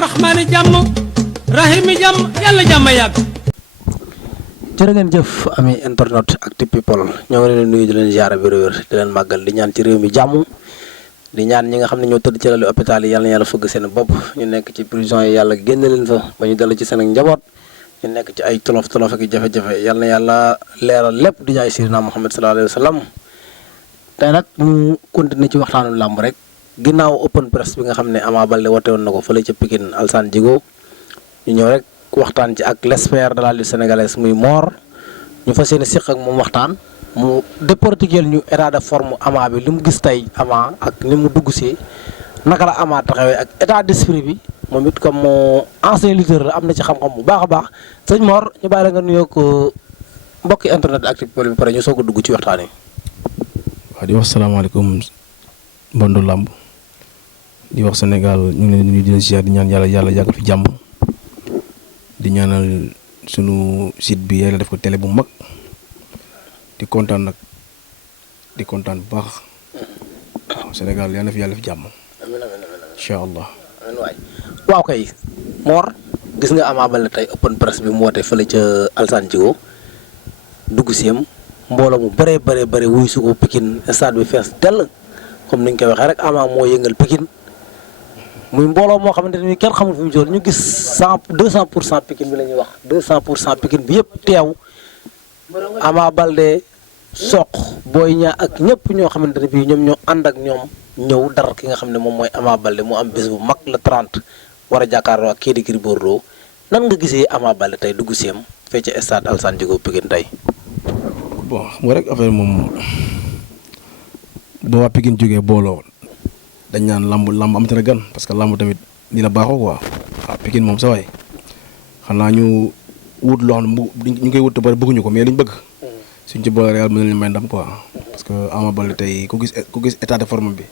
rahmaani jàmm rahimi jàmm yàlla jàmm yàgg. jërë ngeen jëf ami internet Actu People ñoo ngi leen di nuyu di leen ziar bi wér di leen màggal di ñaan ci réew mi jàmm di ñaan ñi nga xam ne ñoo tëdd ci lalu hôpital yi yàlla na yàlla fëgg seen bopp ñu nekk ci prison yi yàlla génne leen fa ba ñu dellu ci seen ak njaboot ñu nekk ci ay tolof tolof ak jafe-jafe yàlla na yàlla leeral lépp di jaay Seydina Muhammad sallallahu alayhi wa sallam. tey nag ñu continuer ci waxtaanu làmb rek ginnaaw open press bi nga xam ne Ama Baldé woote woon na ko fële ca Pikine Alassane Djigo ñu ñëw rek waxtaan ci ak l'expert de la lutte sénégalaise muy Mor ñu fas yéene séq ak moom waxtaan mu décortiquer ñu état de forme Ama bi li mu gis tey Ama ak ni mu dugg si naka la Ama taxawee ak état d'esprit bi moom it comme ancien lutteur la am na ci xam-xam bu baax a baax sëñ Mor ñu bàyyi la nga nuyoo ko mbokki internet Actu People bi pare ñu soog a dugg ci waxtaan yi. waaw di wax salaamaaleykum mbondu làmb di wax Sénégal ñu ngi leen di nuyu di leen ziar di ñaan yàlla yàggal fi jàmm di ñaanal sunu site bi yàlla def ko télé bu mag di kontaan nag di kontaan bu baax waaw Sénégal yàlla na fi yàlla def jàmm. incha allah. waaw kay Mor gis nga Ama Baldé tey open press bi mu woote fële ca Alassane Djigo dugg siyam mbooloo mu bëree bëri wuy su ko Pikine stade bi fees dell comme ni ñu koy waxee rek Ama moo yëngal Pikine muy mbooloo moo xamante ni kenn xamul fi mu jël ñu gis 200% Pikine bi la ñuy wax 200% Pikine bi yëpp teew Ama Baldé Sokh Boy Niang ak ñëpp ñoo xamante ne bii ñoom ñoo ànd ak ñoom ñëw dara ki nga xam ne moom mooy Ama Baldé mu am bés bu mag la 30 war a jàkkaarloo ak kii di Gris Bordeaux nan nga gisee Ama Baldé tey dugg siyam fee ca stade Alassane Djigo Pikine tey. bon xam nga rek affaire moom boo waa Pikine jógee booloo dañ naan lamb amati na gan parce que lamb tamit ni la baaxoo quoi waaw Pikine moom sa waay xanaa ñu wut loo xam ne ñu koy wut ba bëgguñu ko mais liñ bëgg suñ ci boole Real mën nañu may ndam quoi parce que Ama Baldé tey ku gis état de forme bi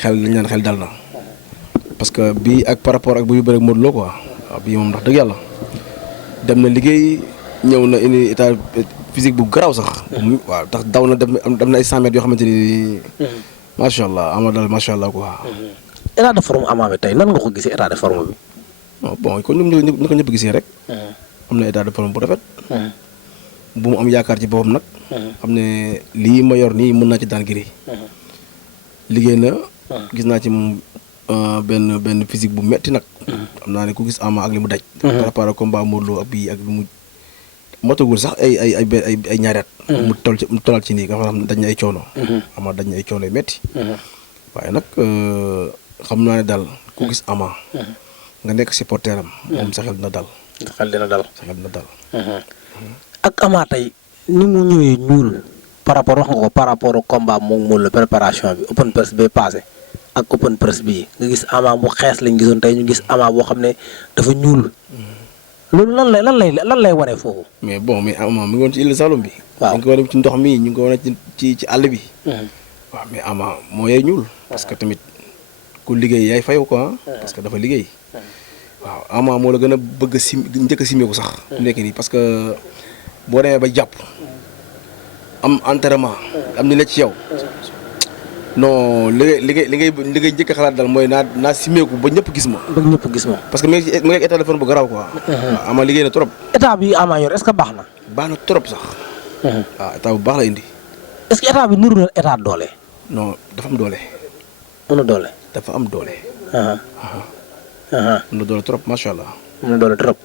xel lañ naan xel dal na parce que bii ak par rapport ak bu yu bëri ak Modou Lo quoi waaw bii moom ndax dëgg yàlla dem na liggéey ñëw na indi état physique bu garaaw sax. waaw tax daw na dem na ay 100 mètres yoo xamante ni. macha allah Ama daal macha allah quoi. état de forme Ama bi tey nan nga ko gisee état de forme bi. bon kon ñu ko ñëpp gisee rek. am na état de forme bu rafet. bu mu am yaakaar ci boppam nag. xam ne lii ma yor nii mën naa ci daan Gris. liggéey na. gis naa ci moom benn physique bu metti nag. xam naa ne ku gis Ama ak li mu daj. par rapport ak combat Modou Lo ak bii ak lu mu. motagul sax ay ñaari at. mu tolal ci nii nga xam ne dañ na ay coono. Ama dañ na ay coono yu métti. waaye nag xam naa ne daal ku gis Ama. nga nekk supporteram moom sa xel dina dal. sa xel dina dal. ak Ama tey ni mu ñëwee ñuul par rapport wax nga ko par rapport au combat moom la préparation bi open press bay passé ak open press bii nga gis Ama bu xees lañ gisoon tey ñu gis Ama boo xam ne dafa ñuul. loolu lan lay wane foofu. mais Ama mi ngi woon ci île Saloum bi. waaw ñu ngi ko wane ci ndox mi ñu ngi ko wane ci àll bi. waaw mais Ama moo yay ñuul. parce que tamit ku liggéey yaay fayu quoi. parce que dafa liggéey. waaw Ama moo la gën a bëgg njëkk a simeeku sax. nekk nii parce que boo demee ba jàpp am entraînement am ni la ci yow. non li ngay njëkk a xalaat daal mooy naa simeeku ba ñëpp gis ma. parce que mi ngi état de forme bu garaaw quoi. waaw Ama liggéey na trop. état bi Ama yor est-ce que baax na. baax na trop sax. waaw état bu baax la indi. est-ce que état bi nuru na état doole. non dafa am doole. mën na doole. dafa am doole. mën na doole trop macha allah. mën na doole trop.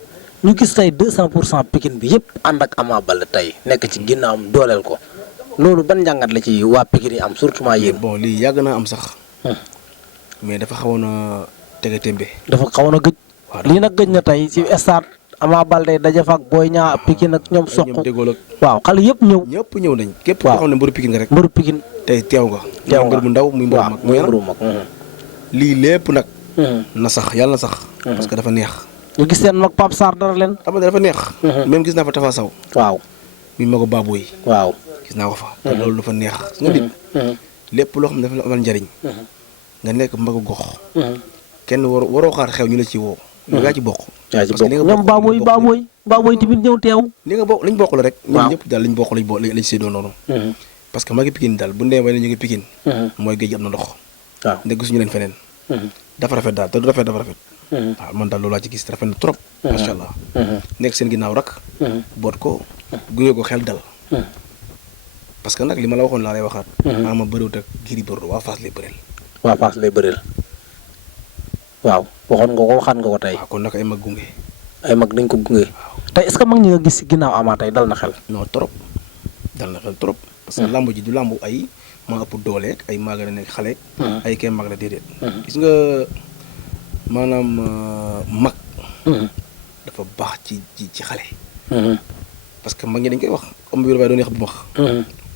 ñu gis tey 200% Pikine bi yëpp ànd ak Ama Baldé tey nekk ci ginnaawam dooleel ko. loolu ban njàngat la ci waa Pikine yi am surtout yéen. bon lii yàgg naa am sax. mais dafa xawoon a tege tembe. dafa xawoon a gëj. lii nag gëj na tey ci stade Ama Baldé daje fa ak Boy Niang Pikine ak ñoom Sokh. waaw xale yëpp ñëw. ñëpp ñëw nañ. képp koo xam ne mbëru Pikine nga rek. mbëru Pikine. tey teew nga. mbër mu ndaw muy mbëru mag. lii lépp nag. na sax yàlla na sax. parce que dafa neex. ñu gis seen mag Pape Sarr dara leen. xam nga dafa neex. même gis naa fa Tafa Saw. waaw. muy mago Baboy. waaw. gis naa ko fa. te loolu dafa neex. nga nit lépp loo xam ne dafa la amal njariñ. nga nekk mbagu gox. kenn waroo xaar xew ñu la ci woo. yaa ci bokk. ñoom Baboy tamit ñëw teew. li nga bokk lañ bokk la rek. ñun ñëpp daal lañ bokk lañ séddoo noonu. parce que magi Pikine daal bu ndee ba ne ñu ngi Pikine. mooy géej am na ndox. waaw ndeg gisuñu leen feneen. dafa rafet daal te du rafet dafa rafet. waaw man daal loolu laa ci gis rafet na trop. macha allah. nekk seen ginnaaw rak. boot ko gunge ko xel dal. parce que nag li ma la waxoon laa lay waxaat. Ama bëriwut ak Gris Bordeaux waa Fass lay bëreel. waa Fass lay bëreel waaw waxoon nga ko waxaat nga ko tey. waaw kon nag ay mag gunge. ay mag dañ ko gunge. tey est-ce que mag ñi nga gis si ginnaaw Ama tey dal na xel. non trop dal na xel trop. parce que lamb ji du lamb ay maa ëpp dooleeg ay maa gën a nekk xale. ay kenn mag la déedéet. gis nga maanaam mag. dafa baax ci xale. parce que mag ñi dañ koy wax comme bi waaye doon neex bu wax.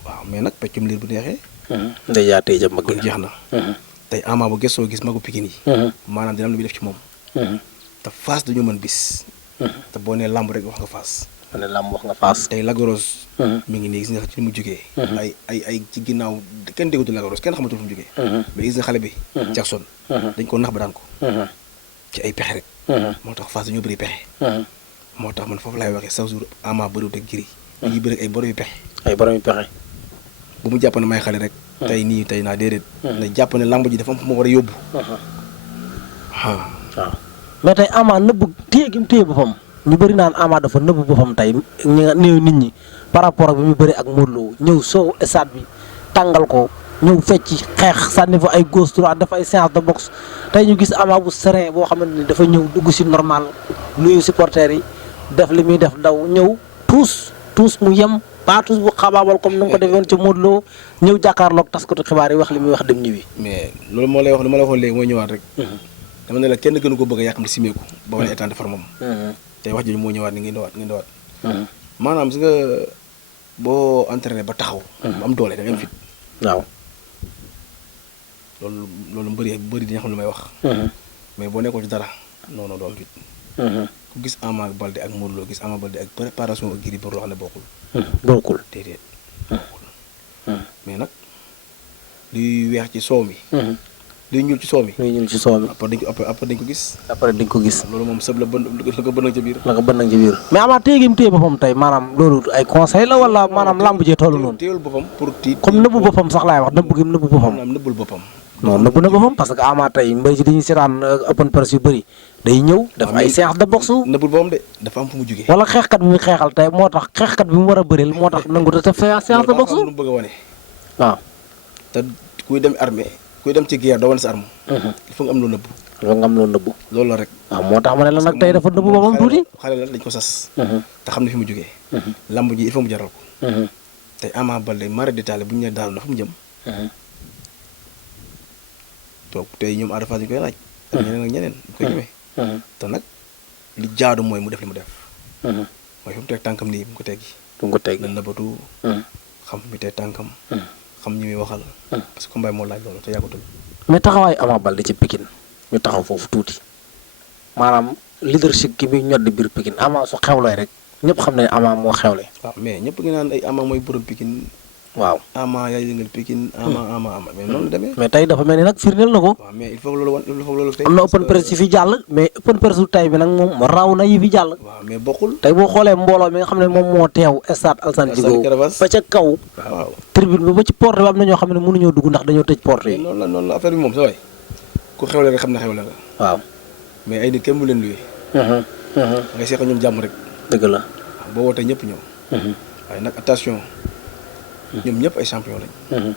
waaw mais nag peccum liir bu neexee. ndey yaa tey jëm mag kon jeex na. tey Ama bu gëstoo gis magu Pikine yi. maanaam dina am lu muy def ci moom. te Fass dañoo mën bis. te boo nee lamb rek wax nga Fass. ma ne lamb wax nga Fass. tey Lagos. mi ngi nii gis nga ci mu jógee. ay ci ginnaaw kenn déggutul Lagos kenn xamatul fu mu jógee. mais gis nga xale bi. Jackson. dañ ko nax ba daan ko. ci ay pexe rek. moo tax Fass dañoo bëri pexe. moo tax man foofu laay waxee chaque jour Ama bëriwut ak Gris. ñu ngi bëri ay borom yu pexe. ay borom yu pexe. bu mu jàpp ne may xale rek. tey nii tey naa déedéet. na jàpp ne lamb ji dafa am fu mu war a yóbbu. waaw mais tey Ama nëbb téye gi mu téye boppam ñu bëri naan Ama dafa nëbb boppam tey ñi nga néew nit ñi par rapport ak bi mu bëri ak Modou Lo ñëw soo stade bi tàngal ko ñëw fecc xeex sànni fa ay gauche droite def ay séance de boxe tey ñu gis Ama bu serein boo xamante ni dafa ñëw dugg si normal nuyu supporters yi def li muy def daw ñëw tuus mu yem pas tuus bu xabaabal comme ni nga ko defee woon ci Modou Lo ñëw jàkkaarloog taskatu xibaar yi wax li muy wax dem ñibbi. mais loolu moo lay wax li ma la waxoon léegi mooy ñëwaat rek. dama ne la kenn gënu ko bëgg a yàqam di simeeku ba wane état de forme moom. tey wax jooju moo ñëwaat ni ngi ndawaat. maanaam si nga boo entraîné ba taxaw. ba am doole da ngay am fit. waaw. loolu bëri dina xam lu may wax. mais boo nekkoon ci dara non doo am fit. ku gis Ama Baldé ak Modou Lo gis Ama Baldé ak préparation ak Gris Bordeaux xam ne bokkul. déedéet bokkul. mais nag luy weex ci soow mi. luy ñuul ci soow mi. après dañ ko gis. après dañ ko gis. loolu moom sëb la ko bën nag ci biir. mais Ama téye gi mu téye boppam tey maanaam loolu ay conseil la wala maanaam lamb jee toll noonu. téyewul boppam pour tiit. comme nëbbu boppam sax laay wax nëbbu gi nëbbu boppam. maanaam nëbbul boppam. non nëbbu na boppam parce que Ama tey mbéy ci dañuy seetaan open press yu bëri day ñëw def ay séance de boxe. nëbbul boppam de dafa am fu mu jugee. wala xeexkat bi muy xeexal tey moo tax xeexkat bi mu war a bëreel moo tax nangu te séance de boxe. lu bëgg a wane. waaw. te kuy dem armée kuy dem ci guerre doo wane sa arme. il faut nga am loo nëbbu. loolu la rek. waaw moo tax ma ne la nag tey dafa nëbbu boppam tuuti. xale la dañ ko sas. te xam ne fi mu jugee. lamb ji il faut mu jaral ko. tey Ama Baldé mara détaillé bu ñu nee daal na fu mu jëm. donc tey ñoom Ada Fass ñu koy laaj. ak ñeneen ñu koy ñemee. te nag li jaadu mooy mu def li mu def. mooy fi mu teg tànkam nii bu mu ko teggi. na nëbbatu. xam fi mu teg tànkam. xam ñi muy waxal. parce que combat moo laaj loolu te yàggatul. mais taxawaay Ama Baldé ci Pikine ñu taxaw foofu tuuti maanaam leadership ki bi ñoddi biir Pikine Ama su xewlee rek ñëpp xam ne Ama moo xewle. waaw mais ñëpp ngi naan ay Ama mooy borom Pikine. waaw Ama yaay yëngal Pikine. Ama mais noonu la demee. mais tey dafa mel ni nag firndeel na ko. waaw mais il faut loolu tey. am na open press yi fi jàll mais open press su tey bi nag moom raw na yi fi jàll. waaw mais bokkul. tey boo xoolee mbooloo mi nga xam ne moom moo teew stade Alassane Djigo ba ca kaw. waaw tribune bi ba ci porte bi am na ñoo xam ne mënuñoo dugg ndax dañoo tëj porte yi. noonu la affaire bi moom sa waay ku xewle rek xam ne xewle la. waaw mais ay nit kenn mu leen luy. ngay seex ñoom jàmm rek. dëgg la. boo wootee ñëpp ñëw. waaye nag attention. ñoom ñëpp ay champion lañ.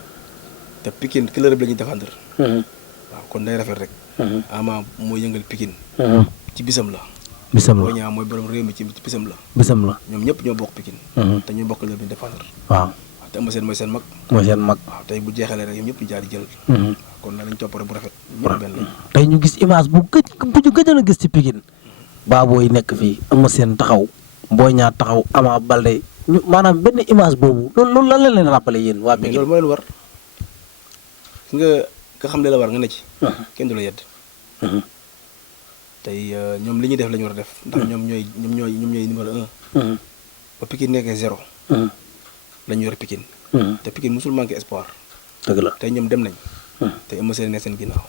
te Pikine ki la rëbb la ñuy défendre. waaw kon day rafet rek. Ama mooy yëngal Pikine. ci bisam la. Boy Niang mooy borom réew mi ci bisam la. ñoom ñëpp ñoo bokk Pikine. te ñoo bokk la ñu défendre. waaw te Eumeu Sène mooy seen mag. waaw tey bu jeexalee rek ñoom ñëpp ñu jaar di jël. kon na lañ topp rek bu rafet. ñëpp benn lañ. tey ñu gis image bu ñu gëjoon a gis ci Pikine. Baboy yi nekk fii Eumeu Sène taxaw Boy Niang taxaw Ama Baldé ñu maanaam benn image boobu loolu lan la leen rappelé yéen waa Pikine. loolu moo leen war nga xam ne la war nga ne ci. kenn du la yedd. tey ñoom li ñuy def la ñu war a def. ndax ñoom ñooy numéro 1. ba Pikine nekkee 0. la ñu yor Pikine. te Pikine musul manqué espoir. dëgg la tey ñoom dem nañ. te Eumeu Sène nekk seen ginnaaw.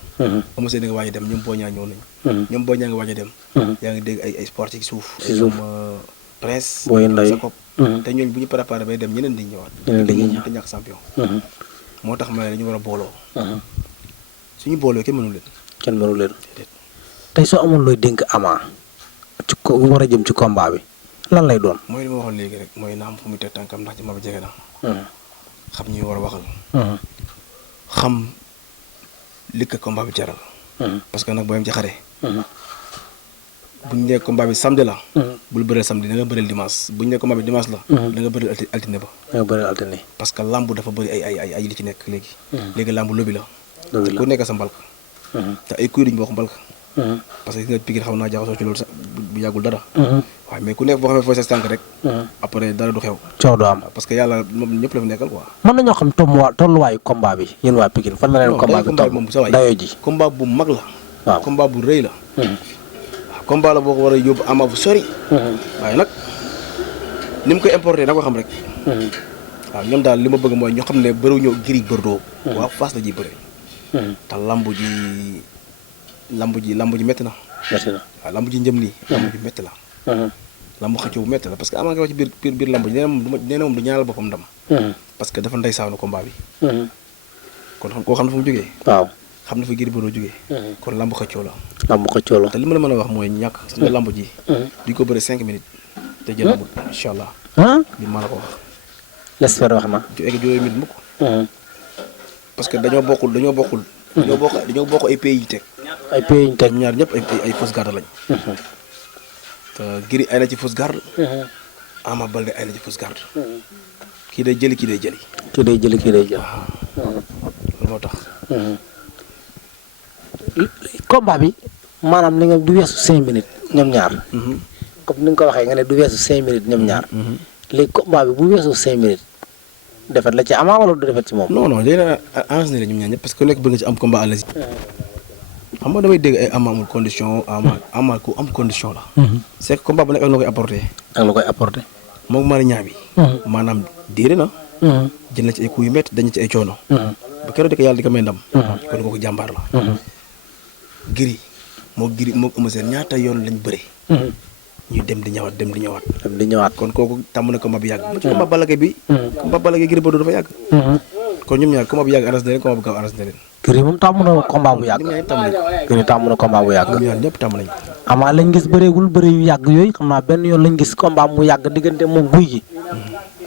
Eumeu Sène nga waaj a dem ñoom Boy Niang ñëw nañ. ñoom Boy Niang nga waaj a dem. yaa ngi dégg ay espoir ci suuf. Prince Boy Nday Sakop. te ñooñu bu ñu préparé bay dem ñeneen dañu ñëwaat. te ñàkk champion. moo tax ma ne dañu war a booloo. suñu booloo kenn mënu leen. tey soo amoon looy dénk Ama ci ko war a jëm ci combat bi lan lay doon. mooy li ma waxoon léegi rek mooy naam fu muy teg tànkam ndax jamono bi jege na. xam ñuy war a waxal. xam li ko combat bi jaral. parce que nag boo yem ci xare. bu ñu nee combat bi samedi la. bul bëreel samedi da nga bëreel dimanche bu ñu nee combat bi dimanche la. da nga bëreel altine ba. da nga bëreel altine. parce que lamb dafa bëri ay li ci nekk léegi. léegi lamb lobby la. lobby la ku nekk sa mbalk. te ay kuy duñ bokk mbalk. parce que gis nga Pikine xaw naa jaxasoo ci loolu sax bu yàggul dara. waaye mais ku nekk boo xamee fooy sa tànk rek. après dara du xew. coow du am parce que yàlla moom ñëpp la fi nekkal quoi. mën nañoo xam tolluwaayu combat bi yéen waa Pikine fan la leen combat bi toll moom sa waay dayoo ji. combat bu mag la. waaw combat bu rëy la. combat la boo ko war a yóbbu Ama bu sori. waaye nag ni mu koy importé na ko xam rek. waaw ñoom daal li ma bëgg mooy ñoo xam ne bëriw ñëw Gris Bordeaux. waaw Fass la ji bëri. te lamb ji métti na. métti na waaw lamb ji njëm nii. lamb ji métti la. lamb xëccoo bu métti la parce que Ama nga wax ci biir lamb ji nee na moom du ñaanal boppam ndam. parce que dafa ndeysaanu combat bi. kon koo xam ne fu mu jógee. waaw xam na fa Gris Bordeaux jógee. kon lamb xëccoo la. lamb xëccoo la. te li ma la mën a wax mooy ñàkk sa nga lamb ji. di ko bëre 5 minutes. te jël amul incha allah. li ma la ko wax. l'espère wax na. ju egg juróomi minutes mukk. parce que dañoo bokk ay pays yi teg. ay pays yi ñu teg ñaar ñëpp ay fausse garde lañ. te Gris ay na ci fausse garde. Ama Baldé ay na ci fausse garde. kii day jëli kii day jëli. kii day jëli kii day jël. loolu moo tax. combat bi maanaam ni nga du weesu 5 minutes ñoom ñaar. comme ni nga ko waxee nga ne du weesu 5 minutes ñoom ñaar. léegi combat bi bu weesu 5 minutes. defet la ci Ama wala du defet ci moom. non léegi nag arrangé na la ñoom ñaar ñëpp parce que ku nekk bëgg nga ci am combat à l'aise. xam nga damay dégg ay Ama amul condition Ama ku am condition la. c'est que combat bu nekk ak la koy apporté. ak la koy apporté. moom Mari ñaa bi. maanaam diire na. jël na ci ay coups yu métti dañ ci ay coono. ba keroog di ko yàlla di ko may ndam. kon kooku jàmbaar la. Gris moo Eumeu Sène ñaata yoon lañ bëre. ñu dem di ñëwaat. kon kooku tàmm na combat bi yàgg. bu ci combat Balla Gaye bi. combat Balla Gaye Gris Bordeaux dafa yàgg. kon ñoom ñaar combat bu yàgg arrangé na leen combat bu gaaw arrangé na leen. Gris moom tàmm na combat bu yàgg. Gris tàmm na combat bu yàgg. ñoom ñaar ñëpp tàmm nañ ko. Ama lañ gis bëreegul bëre yu yàgg yooyu xam naa benn yoon lañ gis combat mu yàgg diggante moom guy gi.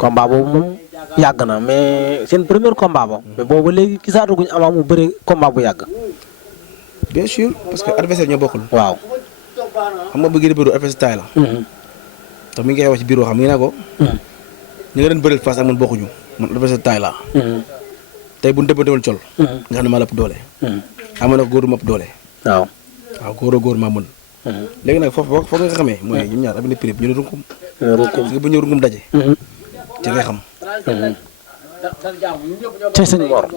combat boobu moom yàgg na mais seen premier combat ba. mais boobu léegi gisaatuguñ Ama mu bëre combat bu yàgg. bien sûr parce que adversaire ñoo bokkul. waaw. xam nga bu Gris Bordeaux adversaire taay la. te mi ngi koy wax ci biir xam nga ne ko. ñi nga doon bëreel face ak man bokkuñu man adversaire taay laa. tey bu ñu dëppante woon col. nga xam ne maa la ëpp doole. am na góor ma ëpp doole. waaw. waaw góor maa mën. léegi nag foofu nga xamee mooy ñoom ñaar am na prix ñu ne runkum. bu ñu runkum daje. ci ngay xam. ci sëñ Mor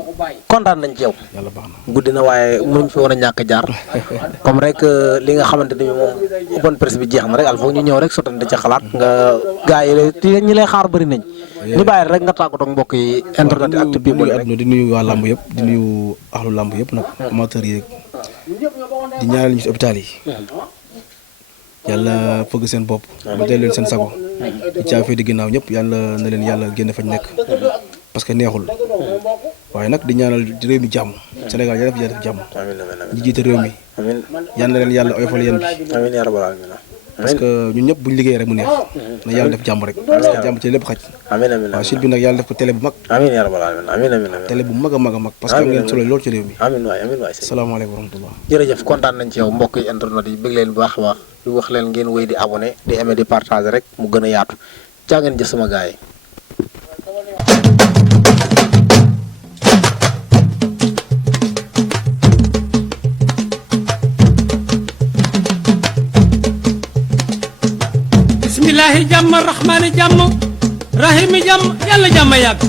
kontaan nañ ci yow. yàlla baax na guddi na waaye mënuñ fi war a ñàkk jaar comme rek li nga xamante ni moom open presse bi jeex na rek al foog ñu ñëw rek sottante ci xalaat nga gars yi ñi lay xaar bëri nañ. ñu bàyyi rek nga tàggatoo ak mbokk yi internet yi Actu People rek di nuyu waa lamb yëpp di nuyu axlu lamb yëpp nag amateurs yeeg di ñaanal ñu ci hôpital yi. yàlla fëgg seen bopp. ba tey leen seen sago. di caafee di ginnaaw ñëpp yàlla na leen yàlla génne fañ nekk. parce que neexul. waaye nag di ñaanal réew mi jàmm. Sénégal yàlla def jàmm. ñi jiite réew mi. yal na leen yàlla oyofal yéen bi. amiin yaa rabbal aalamiin. parce que ñun ñëpp bu ñu liggéeyee rek mu neex. na yàlla def jàmm rek. parce que jàmm ci lépp xaj. waaw site bi nag yàlla def ko télé bu mag. amiin yaa rabbal aalamiin. télé bu mag a mag a mag. parce que am ngeen solo lool ci réew mi. amiin waay. salaamaaleykum wa rahmatullah. jërëjëf kontaan nañ ci yow mbokk yi internet yi bëgg leen bu baax a baax di wax leen ngeen wéy di abonné di aimer di partager rek mu gën a yaatu jaa ngeen jëf sama gars yi. bismillahi jàmm rahmaani jàmm rahimi jàmm yàlla jàmm yàgg